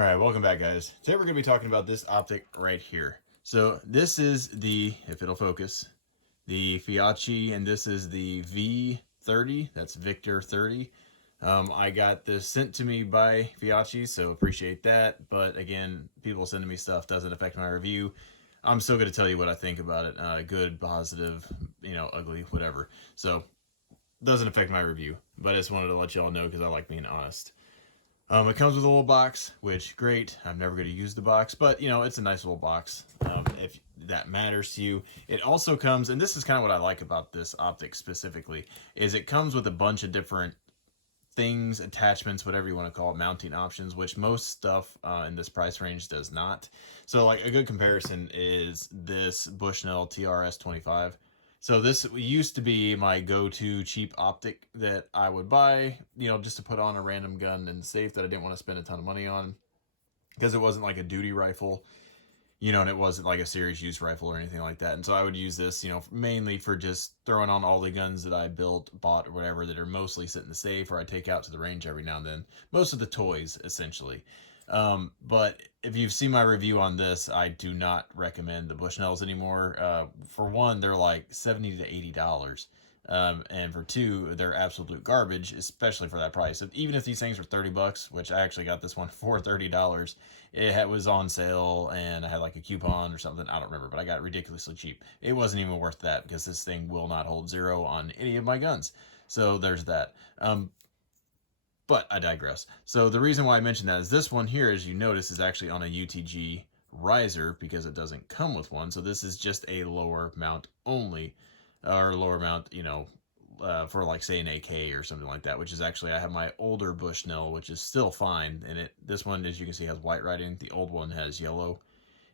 All right, welcome back, guys. Today we're going to be talking about this optic right here. So this is the, if it'll focus, the Feyachi, and this is the V30. That's Victor 30. I got this sent to me by Feyachi, so appreciate that. But again, people sending me stuff doesn't affect my review. I'm still going to tell you what I think about it. Good, positive, ugly, whatever. So doesn't affect my review. But I just wanted to let y'all know because I like being honest. It comes with a little box, which great. I'm never going to use the box, but it's a nice little box. If that matters to you, it also comes, and this is kind of what I like about this optic specifically, is it comes with a bunch of different things, attachments, whatever you want to call it, mounting options, which most stuff in this price range does not. So, like a good comparison is this Bushnell TRS-25. So this used to be my go-to cheap optic that I would buy, just to put on a random gun and safe that I didn't want to spend a ton of money on because it wasn't like a duty rifle, and it wasn't like a serious use rifle or anything like that. And so I would use this, mainly for just throwing on all the guns that I built, bought, or whatever that are mostly sit in the safe or I take out to the range every now and then. Most of the toys, essentially. But if you've seen my review on this, I do not recommend the Bushnells anymore. For one, they're like $70 to $80. And for two, they're absolute garbage, especially for that price. Even if these things were $30, which I actually got this one for $30, it was on sale and I had like a coupon or something. I don't remember, but I got it ridiculously cheap. It wasn't even worth that because this thing will not hold zero on any of my guns. So there's that. But I digress. So the reason why I mentioned that is this one here, as you notice, is actually on a UTG riser because it doesn't come with one. So this is just a lower mount only, or lower mount, for like say an AK or something like that, which is actually, I have my older Bushnell, which is still fine. And this one, as you can see, has white writing. The old one has yellow,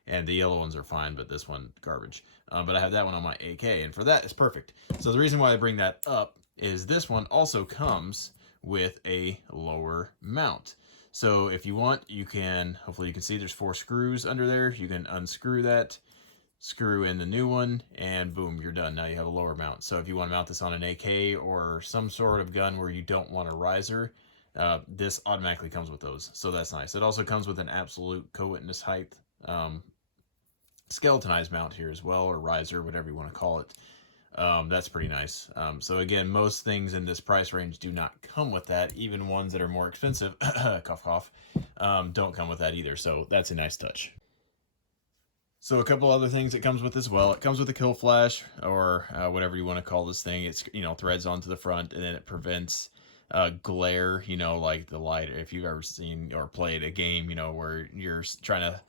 and the yellow ones are fine, but this one, garbage. But I have that one on my AK, and for that, it's perfect. So the reason why I bring that up is this one also comes with a lower mount. So if you want, you can, hopefully you can see there's 4 screws under there. You can unscrew that, screw in the new one, and boom, you're done. Now you have a lower mount. So if you want to mount this on an AK or some sort of gun where you don't want a riser, this automatically comes with those. So that's nice. It also comes with an absolute co-witness height skeletonized mount here as well, or riser, whatever you want to call it. That's pretty nice. So again, most things in this price range do not come with that. Even ones that are more expensive, cough, cough, don't come with that either. So that's a nice touch. So a couple other things it comes with as well. It comes with a kill flash, or whatever you want to call this thing. It's, threads onto the front, and then it prevents glare, like the light. If you've ever seen or played a game, where you're trying to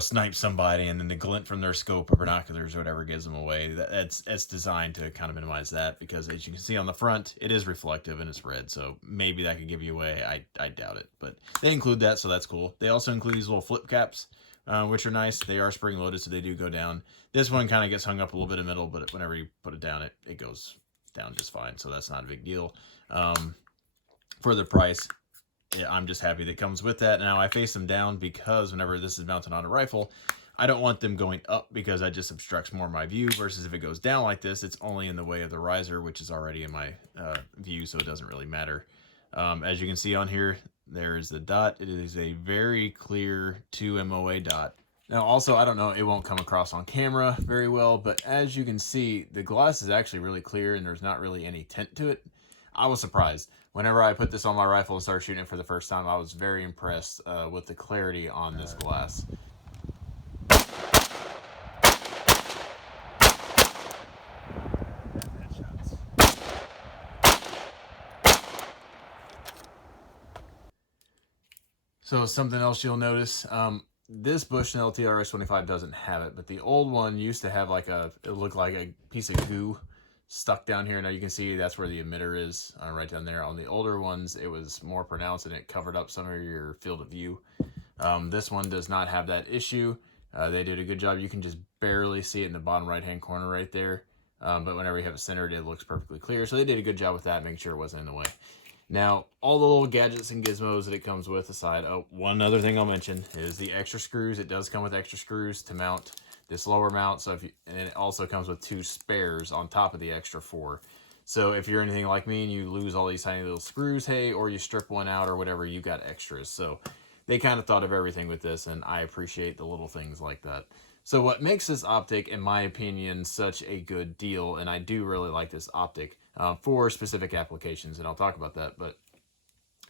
snipe somebody and then the glint from their scope or binoculars or whatever gives them away. It's designed to kind of minimize that, because as you can see on the front, it is reflective and it's red. So maybe that could give you away. I doubt it, but they include that, so that's cool. They also include these little flip caps, which are nice. They are spring loaded, so they do go down. This one kind of gets hung up a little bit in the middle, but whenever you put it down, it goes down just fine. So that's not a big deal. For the price, I'm just happy that it comes with that. Now I face them down because whenever this is mounted on a rifle, I don't want them going up because that just obstructs more of my view, versus if it goes down like this, it's only in the way of the riser, which is already in my view, so it doesn't really matter. As you can see on here, there is the dot. It is a very clear 2 MOA dot. Now also, I don't know, it won't come across on camera very well, but as you can see, the glass is actually really clear and there's not really any tint to it. I was surprised. Whenever I put this on my rifle and started shooting it for the first time, I was very impressed with the clarity on this glass. So something else you'll notice, this Bushnell TRS-25 doesn't have it, but the old one used to have it looked like a piece of goo stuck down here. Now you can see that's where the emitter is, right down there. On the older ones, it was more pronounced and it covered up some of your field of view. This one does not have that issue. They did a good job. You can just barely see it in the bottom right hand corner right there, but whenever you have it centered, it looks perfectly clear. So they did a good job with that, making sure it wasn't in the way. Now, all the little gadgets and gizmos that it comes with aside, one other thing I'll mention is the extra screws. It does come with extra screws to mount this lower mount, and it also comes with 2 spares on top of the extra 4. So if you're anything like me and you lose all these tiny little screws, hey, or you strip one out or whatever, you got extras. So they kind of thought of everything with this, and I appreciate the little things like that. So what makes this optic, in my opinion, such a good deal, and I do really like this optic for specific applications, and I'll talk about that, but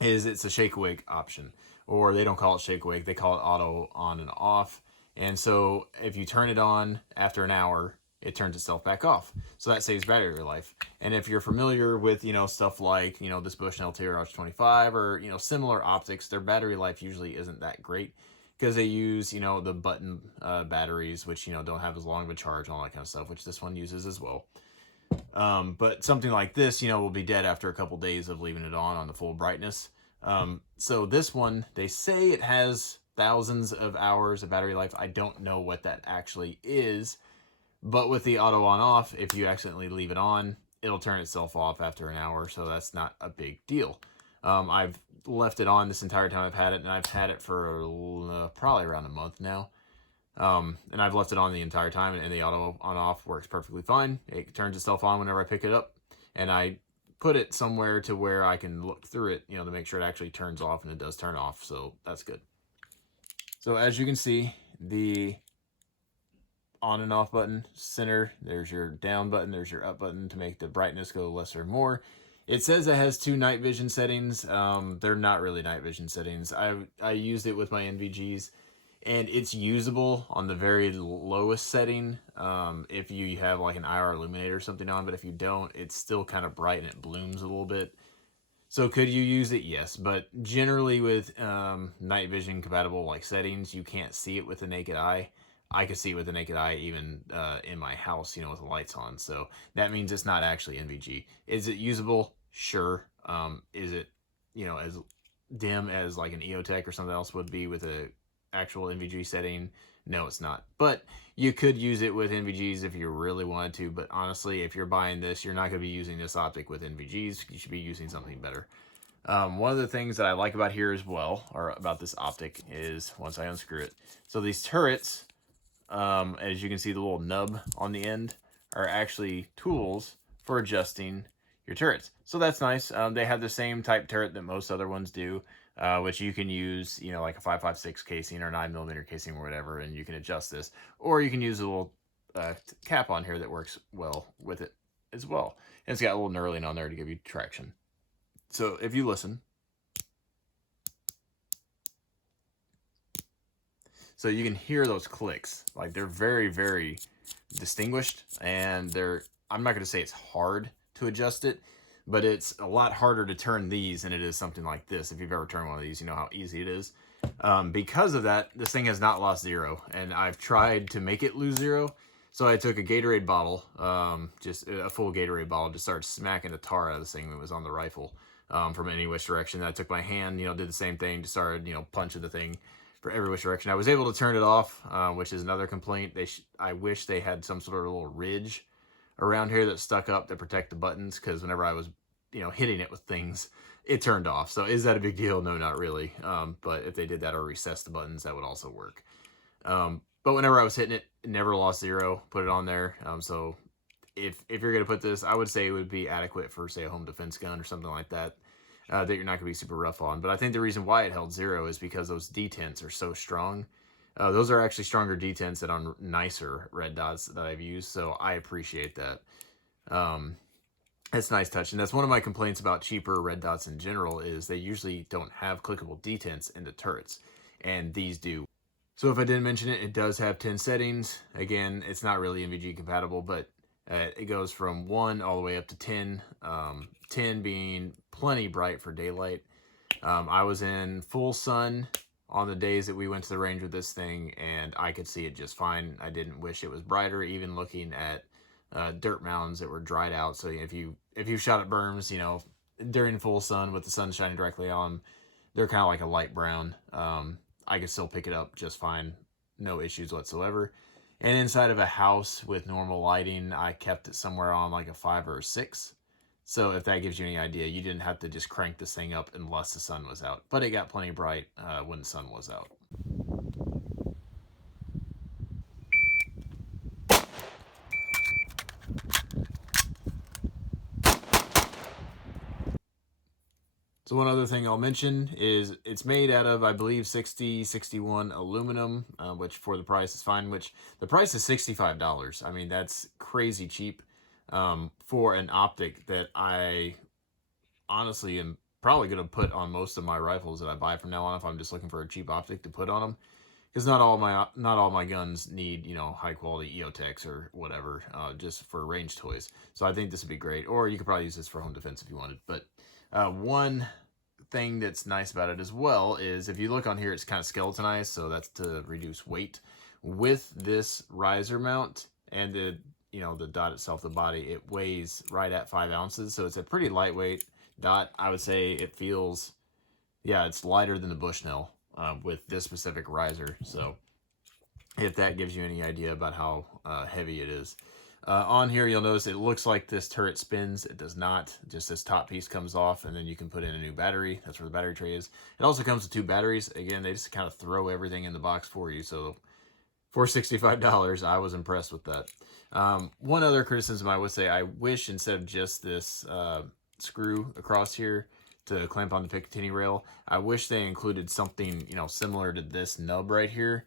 is it's a shake awake option, or they don't call it shake awake, they call it auto on and off. And so if you turn it on after an hour, it turns itself back off. So that saves battery life. And if you're familiar with, stuff like, this Bushnell TRH25 or, similar optics, their battery life usually isn't that great because they use, the button batteries, which, don't have as long of a charge and all that kind of stuff, which this one uses as well. But something like this, will be dead after a couple days of leaving it on the full brightness. So this one, they say it has thousands of hours of battery life. I don't know what that actually is, but with the auto on off, if you accidentally leave it on, it'll turn itself off after an hour. So that's not a big deal. I've left it on this entire time I've had it, and I've had it for probably around a month now. And I've left it on the entire time, and the auto on off works perfectly fine. It turns itself on whenever I pick it up, and I put it somewhere to where I can look through it, to make sure it actually turns off, and it does turn off. So that's good. So as you can see, the on and off button center, there's your down button, there's your up button to make the brightness go lesser or more. It says it has 2 night vision settings. They're not really night vision settings. I used it with my NVGs, and it's usable on the very lowest setting if you have like an IR illuminator or something on, but if you don't, it's still kind of bright and it blooms a little bit. So could you use it? Yes, but generally with night vision compatible like settings, you can't see it with the naked eye. I could see it with the naked eye even in my house, with the lights on. So that means it's not actually NVG. Is it usable? Sure. Is it, as dim as like an EOTech or something else would be with a actual NVG setting? No, it's not. But you could use it with NVGs if you really wanted to. But honestly, if you're buying this, you're not going to be using this optic with NVGs. You should be using something better. One of the things that I like about here as well, or about this optic, is once I unscrew it. So these turrets, as you can see, the little nub on the end are actually tools for adjusting your turrets. So that's nice. They have the same type turret that most other ones do, which you can use, like a 5.56 casing or 9mm casing or whatever, and you can adjust this. Or you can use a little cap on here that works well with it as well. And it's got a little knurling on there to give you traction. So if you listen, so you can hear those clicks. Like, they're very, very distinguished, and I'm not going to say it's hard to adjust it, but it's a lot harder to turn these than it is something like this. If you've ever turned one of these, you know how easy it is. Because of that, this thing has not lost zero, and I've tried to make it lose zero. So I took a Gatorade bottle, just a full Gatorade bottle, just started smacking the tar out of this thing that was on the rifle from any which direction. Then I took my hand, did the same thing, just started, punching the thing for every which direction. I was able to turn it off, which is another complaint. I wish they had some sort of little ridge around here that stuck up to protect the buttons, because whenever I was, hitting it with things, it turned off. So is that a big deal? No, not really. But if they did that or recess the buttons, that would also work. But whenever I was hitting it, it never lost zero. Put it on there. So if you're going to put this, I would say it would be adequate for, say, a home defense gun or something like that. That you're not going to be super rough on. But I think the reason why it held zero is because those detents are so strong. Those are actually stronger detents than on nicer red dots that I've used, so I appreciate that. It's nice touch, and that's one of my complaints about cheaper red dots in general, is they usually don't have clickable detents in the turrets, and these do. So if I didn't mention it, it does have 10 settings. Again, it's not really NVG compatible, but it goes from 1 all the way up to 10. 10 being plenty bright for daylight. I was in full sun on the days that we went to the range with this thing, and I could see it just fine. I didn't wish it was brighter, even looking at dirt mounds that were dried out. So if you shot at berms, during full sun with the sun shining directly on, they're kind of like a light brown. I could still pick it up just fine, no issues whatsoever. And inside of a house with normal lighting, I kept it somewhere on like a 5 or a 6. So if that gives you any idea, you didn't have to just crank this thing up unless the sun was out. But it got plenty bright when the sun was out. So one other thing I'll mention is it's made out of, I believe, 61 aluminum, which for the price is fine, which the price is $65. I mean, that's crazy cheap for an optic that I honestly am probably going to put on most of my rifles that I buy from now on if I'm just looking for a cheap optic to put on them. Because not all my guns need, you know, high quality EOTechs or whatever, just for range toys. So I think this would be great. Or you could probably use this for home defense if you wanted. But one thing that's nice about it as well is if you look on here, it's kind of skeletonized, so that's to reduce weight. With this riser mount and the, you know, the dot itself, the body, it weighs right at 5 ounces, so it's a pretty lightweight dot. I would say it feels, yeah, it's lighter than the Bushnell with this specific riser. So if that gives you any idea about how heavy it is. On here, you'll notice it looks like this turret spins. It does not. Just this top piece comes off, and then you can put in a new battery. That's where the battery tray is. It also comes with 2 batteries. Again, they just kind of throw everything in the box for you. So for $65, I was impressed with that. One other criticism I would say, I wish instead of just this screw across here to clamp on the Picatinny rail, I wish they included something, you know, similar to this nub right here.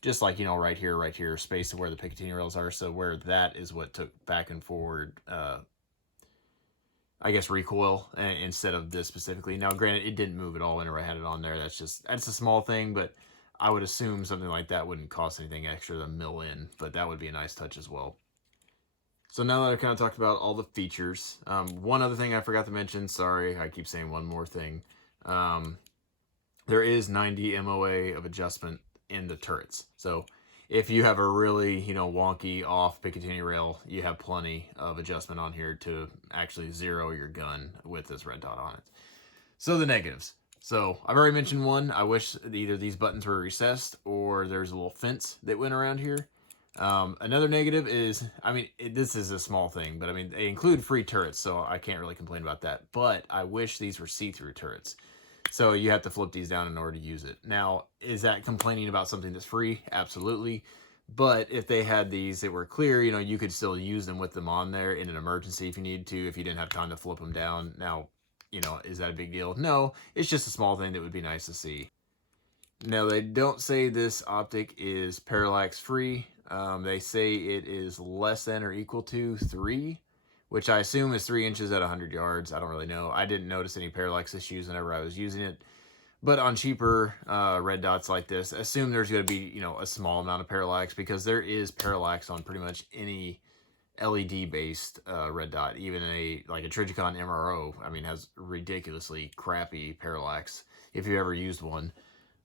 Just like, you know, right here, space to where the Picatinny rails are, so where that is what took back and forward, I guess, recoil instead of this specifically. Now, granted, it didn't move at all whenever I had it on there. That's a small thing, but I would assume something like that wouldn't cost anything extra to mill in, but that would be a nice touch as well. So now that I've kind of talked about all the features, one other thing I forgot to mention, sorry, I keep saying one more thing. There is 90 MOA of adjustment in the turrets. So if you have a really, you know, wonky off Picatinny rail, you have plenty of adjustment on here to actually zero your gun with this red dot on it. So the negatives. So I've already mentioned one. I wish either these buttons were recessed or there's a little fence that went around here. Another negative is, I mean, this is a small thing, but I mean, they include free turrets, so I can't really complain about that. But I wish these were see-through turrets. So you have to flip these down in order to use it. Now, is that complaining about something that's free? Absolutely. But if they had these that were clear, you know, you could still use them with them on there in an emergency if you need to, if you didn't have time to flip them down. Now, you know, is that a big deal? No, it's just a small thing that would be nice to see. Now, they don't say this optic is parallax free. They say it is less than or equal to 3, which I assume is 3 inches at 100 yards. I don't really know. I didn't notice any parallax issues whenever I was using it. But on cheaper red dots like this, assume there's going to be, you know, a small amount of parallax, because there is parallax on pretty much any LED-based red dot. Even like a Trijicon MRO, I mean, has ridiculously crappy parallax if you've ever used one.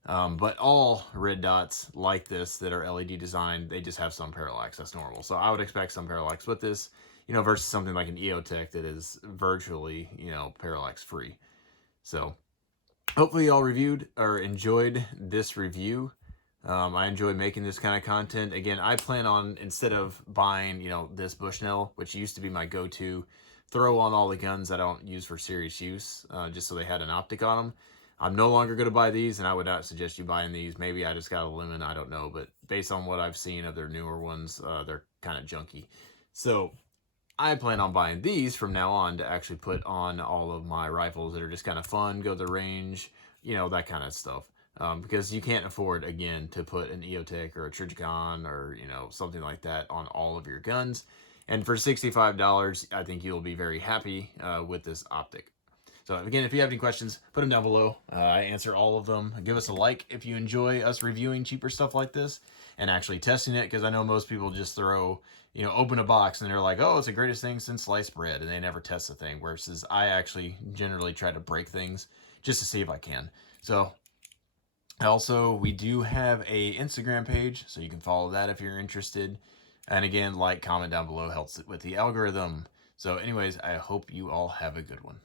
But all red dots like this that are LED designed, they just have some parallax. That's normal. So I would expect some parallax with this, you know, versus something like an EOTech that is virtually, you know, parallax free. So hopefully y'all reviewed or enjoyed this review. I enjoy making this kind of content. Again, I plan on, instead of buying, you know, this Bushnell, which used to be my go-to, throw on all the guns that I don't use for serious use, just so they had an optic on them. I'm no longer going to buy these, and I would not suggest you buying these. Maybe I just got a lemon, I don't know. But based on what I've seen of their newer ones, they're kind of junky. So I plan on buying these from now on to actually put on all of my rifles that are just kind of fun, go to the range, you know, that kind of stuff. Because you can't afford, again, to put an EOTech or a Trijicon or, you know, something like that on all of your guns. And for $65, I think you'll be very happy with this optic. So again, if you have any questions, put them down below. I answer all of them. Give us a like if you enjoy us reviewing cheaper stuff like this and actually testing it, because I know most people just throw, you know, open a box and they're like, oh, it's the greatest thing since sliced bread, and they never test the thing. Whereas I actually generally try to break things just to see if I can. So also, we do have a Instagram page, so you can follow that if you're interested. And again, like, comment down below helps with the algorithm. So anyways, I hope you all have a good one.